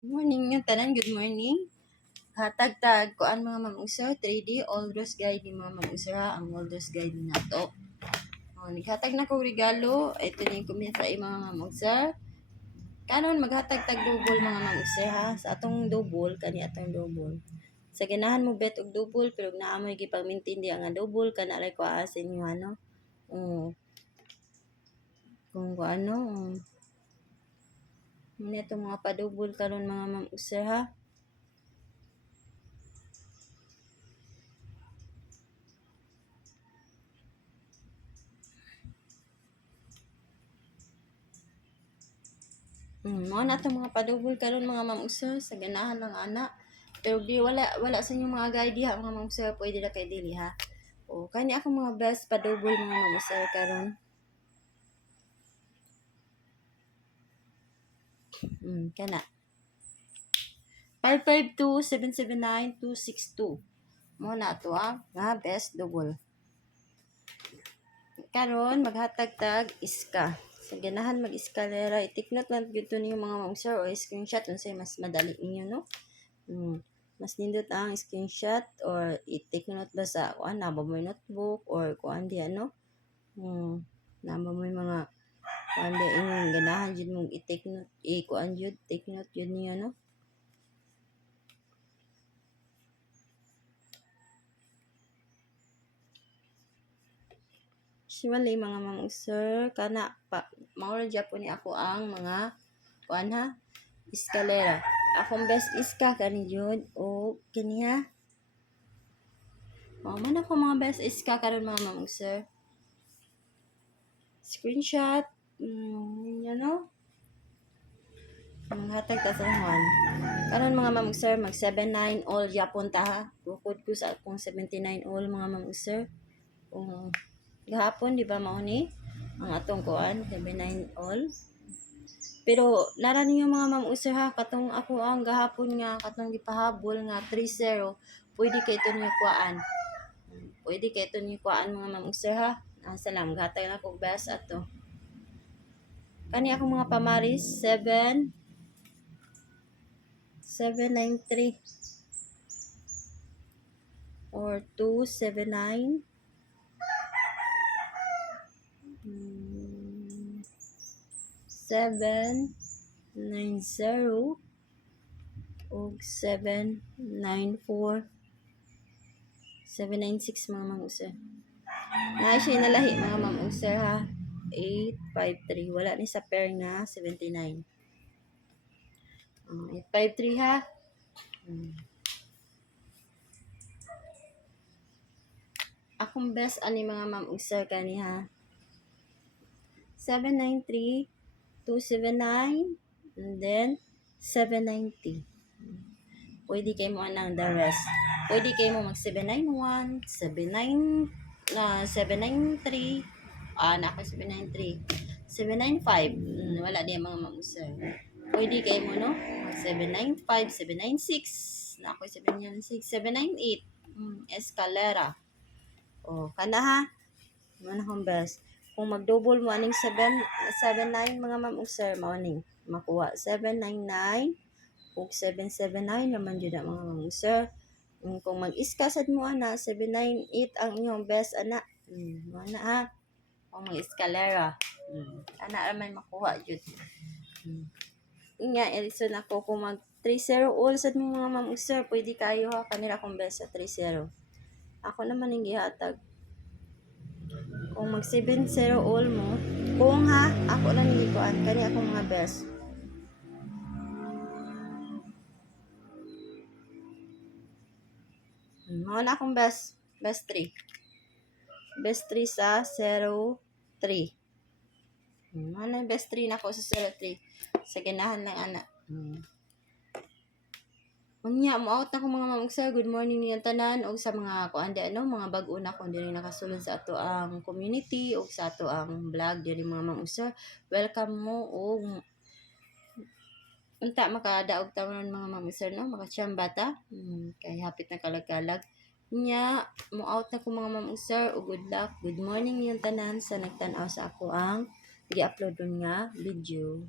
Good morning yung tanan, good morning. Hatag-tag ko ang mga mamungsar, 3D, Aldous Guide ni mga mamungsar ha, ang Aldous Guide na to. Naghatag na kong regalo, ito na yung kumita ay mga mamungsar. Kanon maghatag-tag double mga mamungsar ha, sa atong double, kani atong double. Sa ganahan mo bet og double, pero naamoy gipagmintindi ang double, kanalay ko aasin nyo ano. Kung ano, muna itong mga pa-double karon mga mamungsar ha. Mga na itong mga padugol karon mga mamungsar sa ganahan ng anak. Pero di wala sa inyong mga guide diha mga mamungsar, pwede na kay dili ha. O kani ako mga best padugol mga mamungsar karon. Kana 552-779-262. Mo na to nga best double. Karon maghatag-tag iska. Sa ganahan mag-eskalera, itiknot lang gito niyo mga mamungsar o screenshot unsay mas madali ninyo no. Mas nindot ang screenshot or i-take note ba sa kuan naba mo notebook or kuan di ano. Naba mo mga kuan di inyong ganahan jud mong i-take note kuan jud take note jud niyo no. Usually mga mamungsar kana pa maura Japon ni ako ang mga kuan ha eskalera. Akong best iska kani jud o kini ha. Man ako mga best iska karon mga mamungsar. Screenshot you know. Hatag ta sa hon. Karon mga mamungsar mag 79 all Japon ta ha. Bukod ko sa akong 79 all mga mamungsar. Gahapon di ba mao ni ang atong kuan 79 all. Pero nara ninyo mga mamungsar ha, katong ako ang gahapon nga katong gipahabol nga 3-0, pwede kay ito niyo kuan. Pwede kay ito niyo kuan mga mamungsar ha. Salam gatay na kog best ato. Kani ako mga pamaris 793 or 279 790 o 794 796 mga mamungsar. Siya nalahi mga mamungsar ha. 853 wala ni sa pair nga 79. 853 ha. Akong best ani mga mamungsar kani ha. 793 279 and then 790. Pwede kayo mo anang the rest. Pwede kayo mo mag 791, 793, naka 793, 795, wala di mga mamungsar. Pwede kayo mo no, mag 795, 796, naka 796, 798, escalera. Kana ha, mana akong best. Kung mag-double mo aning 79 mga mamungsar, maoning makuha 799 ug 779 naman jud ang mga mamungsar. Kung mag-iska sad mo ana 798 ang inyong best ana. Ana ha. Kung mag-eskalera. Ana ra man makuha jud. Inya reason ako kung mag 3-0 all sad mo mga mamungsar, pwede kayo ha kanira akong best sa 3-0. Ako naman ang gihatag. Kung mag 7-0 all mo, kung ha, ako lang hindi ko kani akong mga best. Mga na akong best 3. Best 3 sa 0-3. Mga na best 3 na ako sa 0-3. Sa ganahan lang anak. Unya mo out na ko mga mamungsar, good morning niyang tanan og sa mga kuande mga bag-o na ko diri nakasulod sa ato ang community og sa ato ang vlog diri mga mamungsar. Welcome mo og unta makadaog taon mga mamungsar no, makachamba ta. Kay hapit na kalag-kalag. Nya mo out na ko mga mamungsar og good luck. Good morning niyang tanan sa nagtan-aw sa ako ang gi-upload nga video.